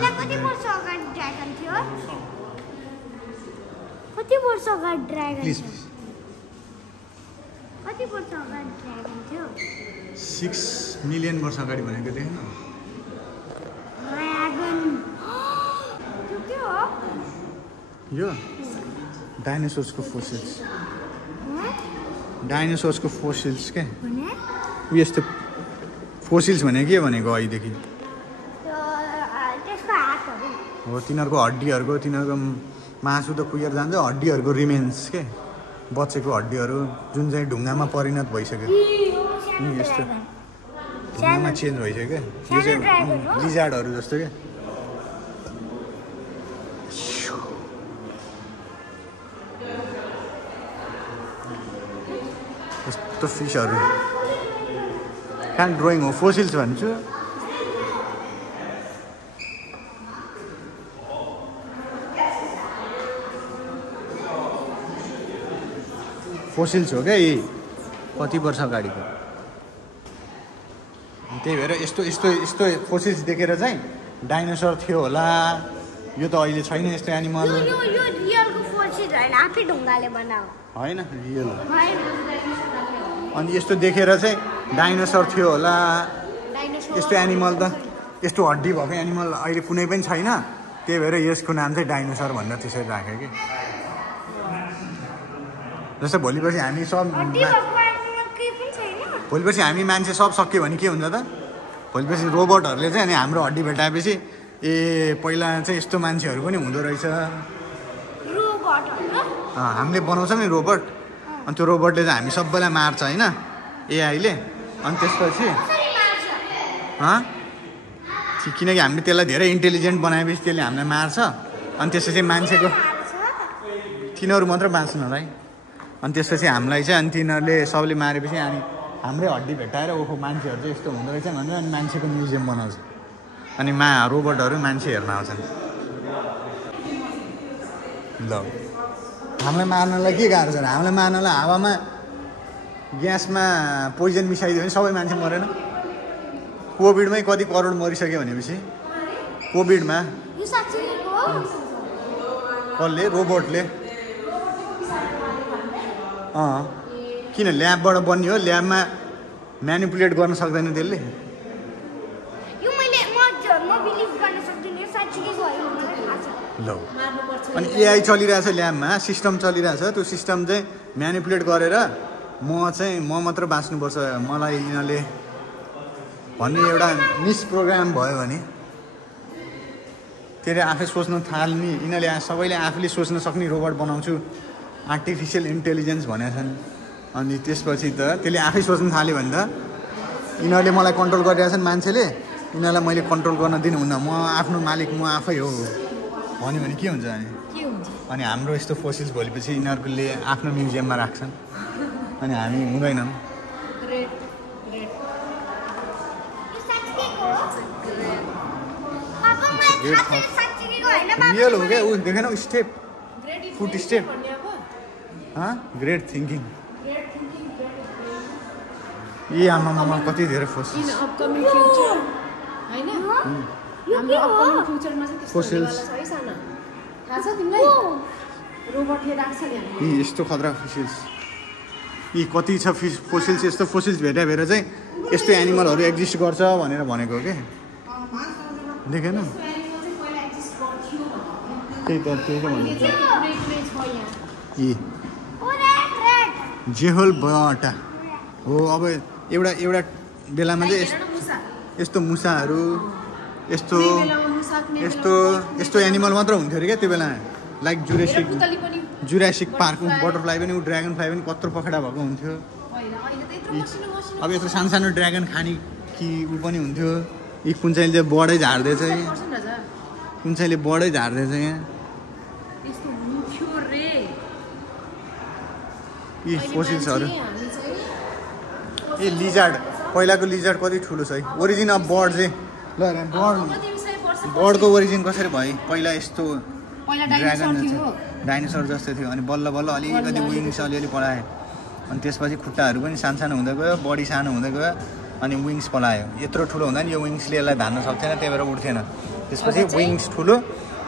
पहिला कति वर्ष अगाडि ड्रागन थियो? कति वर्ष अगाडि ड्रागन थियो? कति वर्ष अगाडि ड्रागन थियो? 6 मिलियन वर्ष अगाडि भनेको देख्न ड्रागन त्यो हो यो डाइनोसर्सको फोसिल्स डाइनोसर्सको फोसिल्स के भने यस्तो फोसिल्स भने के भनेको अहिलेदेखि त्यसको हातहरु हो तिनीहरूको हड्डीहरूको तिनीहरूको मासु त कुहिएर जान्छ हड्डीहरूको रिमेन्स के बचेको हड्डीहरू जुन चाहिँ ढुङ्गामा परिणत भइसक्यो यस्तो ढुङ्गामा चेन्ज भइसक्यो क्या यो चाहिँ लिजार्डहरू जस्तो क्या यस्तो फिसहरू कहाँ ड्रइङ हो फोसिल्स भन्छु फोसिल्स हो क्या यी कति वर्ष अगाडिको त्यही भएर यस्तो यस्तो यस्तो फोसिल्स देखेर चाहिँ डाइनोसर थियो होला यो त अहिले छैन यस्तो एनिमल यो रियलको फोसिल हैन आफै ढुङ्गाले बनाऊ हैन रियल अनि यस्तो देखेर चाहिँ डाइनोसर थियो होला यस्तो एनिमल त यस्तो हड्डी भएको एनिमल अहिले कुनै पनि छैन त्यही भएर यसको नाम चाहिँ डाइनोसर भनेर त्यसरी राख्यो कि जस्तै भोलिपर्सि हामी सब भोलिपर्सि हामी मान्छे सब सक्यो भने के हुन्छ त भोलिपर्सि रोबोटहरूले चाहिँ अनि हाम्रो हड्डी भेटाएपछि ए पहिला चाहिँ यस्तो मान्छेहरू पनि हुँदो रहेछ हामीले बनाउँछौँ नि रोबोट अनि त्यो रोबोटले चाहिँ हामी सबैलाई मार्छ होइन एआईले अनि त्यसपछि किनकि हामीले त्यसलाई धेरै इन्टेलिजेन्ट बनाएपछि त्यसले हामीलाई मार्छ अनि त्यसपछि मान्छेको तिनीहरू मात्र बाँच्नलाई अनि त्यसपछि हामीलाई चाहिँ अनि तिनीहरूले सबले मारेपछि अनि हाम्रै हड्डी भेटाएर ओहो मान्छेहरू चाहिँ यस्तो हुँदो रहेछ भनेर अनि मान्छेको म्युजियम बनाउँछ अनि रोबोटहरू मान्छे हेर्न आउँछन् ल हामीलाई मार्नलाई के गाह्रो छ हामीलाई मार्नलाई हावामा ग्यासमा पोइजन मिसाइदियो भने सबै मान्छे मरेन कोभिडमै कति करोड मरिसक्यो भनेपछि कोभिडमा कसले रोबोटले किन ल्याबबाट बनियो ल्याबमा म्यानिपुलेट गर्न सक्दैन त्यसले ल अनि एआई चलिरहेछ ल्याबमा सिस्टम चलिरहेछ त्यो सिस्टम चाहिँ म्यानिपुलेट गरेर म मात्र बाँच्नुपर्छ मलाई यिनीहरूले भन्ने एउटा मिसप्रोग्राम भयो भने त्यसले आफै सोच्न थाल्ने यिनीहरूले सबैले आफूले सोच्न सक्ने रोबोट बनाउँछु आर्टिफिसियल इन्टेलिजेन्स भनेका छन् अनि त्यसपछि त त्यसले आफै सोच्न थाल्यो भने त यिनीहरूले मलाई कन्ट्रोल गरिरहेछन् मान्छेले यिनीहरूलाई मैले कन्ट्रोल गर्न दिनुहुन्न म आफ्नो मालिक म आफै हो भन्यो भने के हुन्छ अनि हाम्रो यस्तो फोसिल्स भोलिपछि यिनीहरूले आफ्नो म्युजियममा राख्छन् अनि हामी हुँदैनन् रियल हो क्या ऊ देखेन step foot step great thinking ए आमामा कति धेरै फोसिल्स फोसिल्स यस्तो खतरा फोसिल्स यी कति छ फोसिल्स यस्तो फोसिल्स भेटेर चाहिँ यस्तो एनिमलहरू एक्जिस्ट गर्छ भनेर भनेको के देखेन त्यही त त्यही त भनेको जेहोल बटा हो अब एउटा बेलामा चाहिँ यस्तो मुसाहरू यस्तो यस्तो यस्तो एनिमल मात्र हुन्थ्यो अरे क्या त्यो बेला लाइक जुरासिक पार्क बटरफ्लाई पनि ड्रागन फ्लाई पनि कत्रो पखेडा भएको हुन्थ्यो अब यत्रो सानो सानो ड्रागन खाने कि ऊ पनि हुन्थ्यो यी कुन चाहिँले बढै झार्दैछ कुन चाहिँले बढै झार्दैछ यहाँ यी फोसिल्सहरू ए लिजार्ड पहिलाको लिजार्ड कति ठुलो छ है ओरिजिन अफ बर्ड चाहिँ ल बर्डको ओरिजिन कसरी भयो पहिला यस्तो ड्रागन डाइनोसर जस्तै थियो अनि बल्ल बल्ल अलिकति विङ्स अलिअलि पलायो अनि त्यसपछि खुट्टाहरू पनि सानो हुँदै गयो बडी सानो हुँदै गयो अनि विङ्स पलायो यत्रो ठुलो हुँदा नि यो विङ्सले यसलाई धान्न सक्थेन त्यही भएर उठ्थेन त्यसपछि विङ्स ठुलो,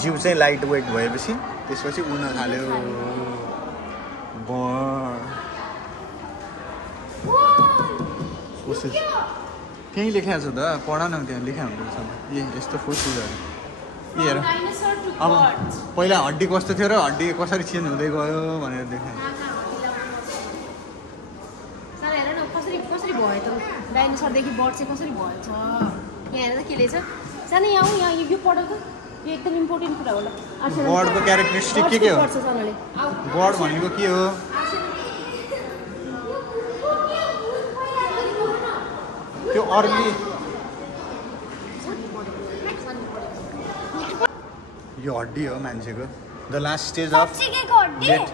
जिउ चाहिँ लाइट वेट भएपछि त्यसपछि उड्न थाल्यो। फोसिल्स त्यहीँ लेखेको छ त, पढ न, त्यहाँ लेखा हुन्छ ए यस्तो फोसिल्सहरू। ए हेर अब पहिला हड्डी कस्तो थियो र हड्डी कसरी चेन्ज हुँदै गयो भनेर देखाएँ। कसरी भयो त डाइनोसरदेखि बर्ड चाहिँ कसरी भएछ यहाँ हेरेर के लेख्छ सानो यहाँ यो पढ त, यो एकदम इम्पोर्टेन्ट कुरा होला। बर्डको क्यारेक्टरिस्टिक के हो? बर्ड भनेको के हो? त्यो अर्ली यो हड्डी हो मान्छेको, the last stage of death.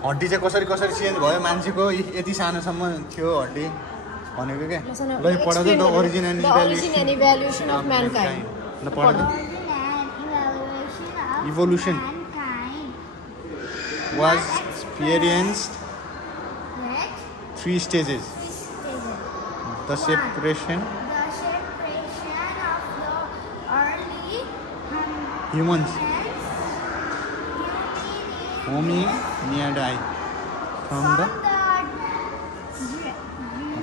हड्डी चाहिँ कसरी कसरी चेन्ज भयो मान्छेको, यति सानोसम्म थियो हड्डी भनेको क्या। ल पढ त, the origin and evolution of mankind. ल पढ त। Evolution was experienced 3 stages. The separation of the early humans hominidae from the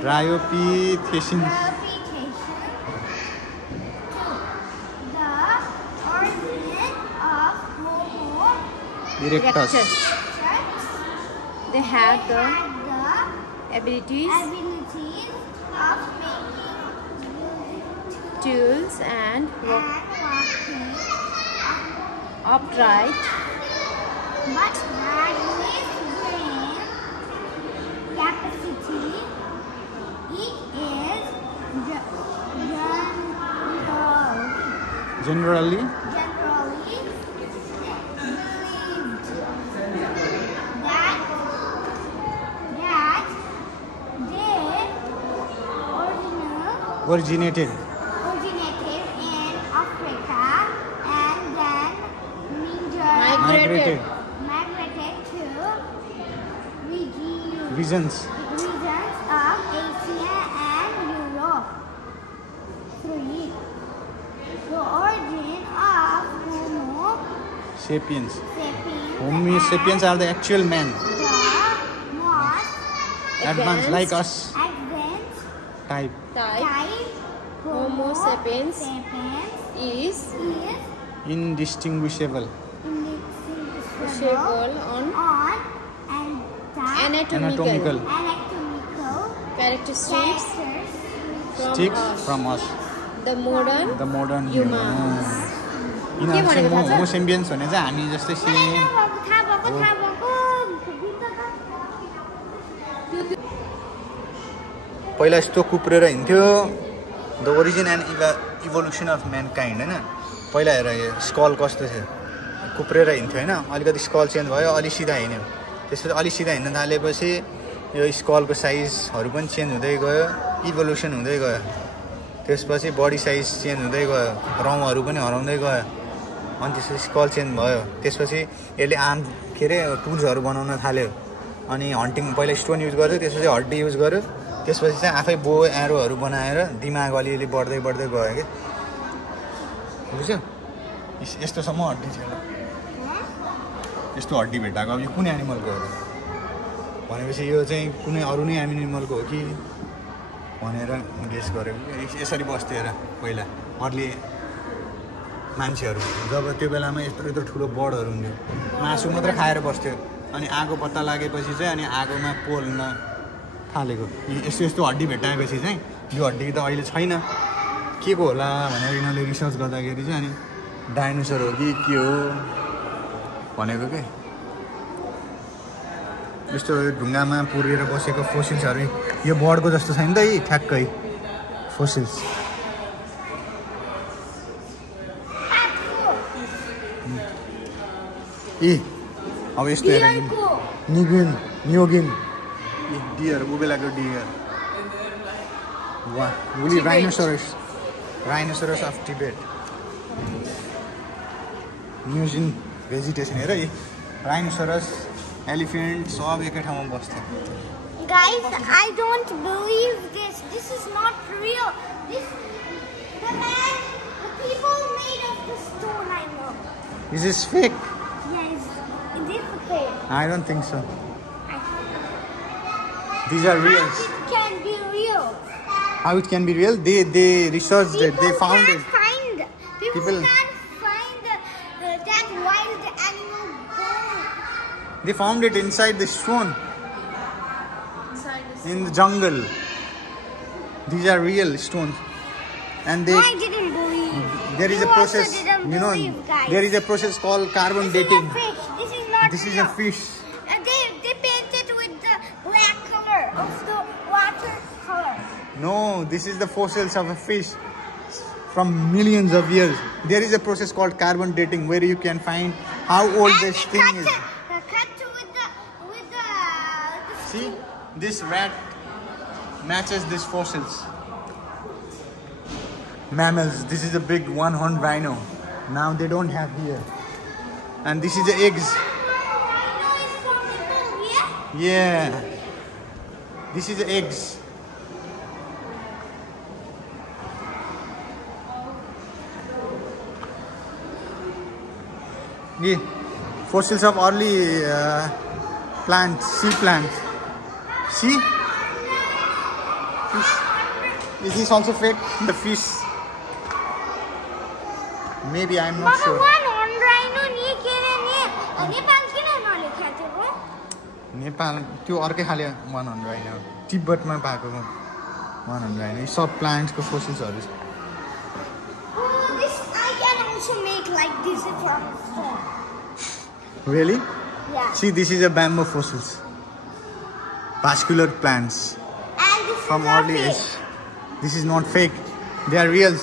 Dryopithecines to the origin of Homo erectus. They had the abilities of making tools and walking upright, but had his brain capacity. It is generally believed that they originated in Africa and then migrated to regions of Asia and Europe. 3. The origin of Homo sapiens. sapiens. Homo sapiens are the actual men, The most advanced like us advanced type. type Homo sapiens is Indistinguishable shapable on anatomical characteristics from us. The modern humans. यिनीहरू चाहिँ होमो Sapiens भने चाहिँ हामी जस्तै same. पहिला यस्तो कुप्रेर हिँड्थ्यो। The origin and evolution of mankind होइन। पहिला हेर यो स्कल कस्तो थियो, कुप्रेर हिँड्थ्यो होइन, अलिकति स्कल चेन्ज भयो, अलि सिधा हिँड्यो। त्यसपछि अलि सिधा हिँड्न थालेपछि यो स्कलको साइजहरू पनि चेन्ज हुँदै गयो, इभोल्युसन हुँदै गयो। त्यसपछि बडी साइज चेन्ज हुँदै गयो, रौँहरू पनि हराउँदै गयो, अनि त्यसपछि स्कल चेन्ज भयो। त्यसपछि यसले आर्म के अरे टुल्सहरू बनाउन थाल्यो, अनि हन्टिङ पहिला स्टोन युज गर्यो, त्यसपछि हड्डी युज गर्यो, त्यसपछि चाहिँ आफै बो एरोहरू बनाएर दिमाग अलिअलि बढ्दै बढ्दै गयो कि। बुझ्यो? यस्तोसम्म हड्डी थियो, यस्तो हड्डी भेटाएको। अब यो कुन एनिमलको हो भनेपछि यो चाहिँ कुनै अरू नै एनिमलको हो कि भनेर गेस गरेको। यसरी बस्थ्यो हेर पहिला अर्ली मान्छेहरू, जब त्यो बेलामा यत्रो यत्रो ठुलो बर्डहरू हुन्थ्यो, मासु मात्र खाएर बस्थ्यो। अनि आगो पत्ता लागेपछि चाहिँ अनि आगोमा पोल्न थालेको। यस्तो यस्तो हड्डी भेटाएपछि चाहिँ यो हड्डी त अहिले छैन, के को होला भनेर यिनीहरूले रिसर्च गर्दाखेरि चाहिँ अनि डाइनोसर हो कि के हो भनेको के। यस्तो ढुङ्गामा पुरेर बसेको फोसिल्सहरू यो बर्डको जस्तो छैन त यी ठ्याक्कै फोसिल्स। ए अब यस्तो हेर नियोगिन डियर ऊ बेलाको डियर। वा भोलि राइनोसरस अफ टिबेट। न्युजिन भेजिटेसन हेर यी राइनोसरस एलिफेन्ट सब एकै ठाउँमा बस्थ्यो। Guys, I don't believe this. This is not real. The man Is this fake? Yes. Is this okay? I don't think so. These are real. It can be real. How it can be real? They researched it. They found it. People People- can't find that wild animal bone. They found it inside the stone Inside this. in the jungle. These are real stones, and they. I didn't believe. There is a You also process. didn't You know, believe, guys. there is a process called carbon This is dating. a fish. This is not This is real. a fish. And they painted with the black color of the water color. No, this is the fossils of a fish from millions of years. There is a process called carbon dating where you can find how old And this they thing is. cut with the See, this rat matches these fossils. Mammals. This is a big one-horned rhino. Now they don't have here. And this is the eggs. Yeah. This is the eggs. Yeah. Fossils of early plants, sea plants. See? Fish. Is this also fake? The fish. Maybe, I'm not sure. Nepal त्यो अर्कै खाले 100 होइन तिब्बतमा पाएको 100 होइन यी सब प्लान्ट्सको फोसिल्सहरू छ Really? Yeah. See, this is a bamboo fossils. Vascular plants And this from is not early fake. age. This is not fake. They are real.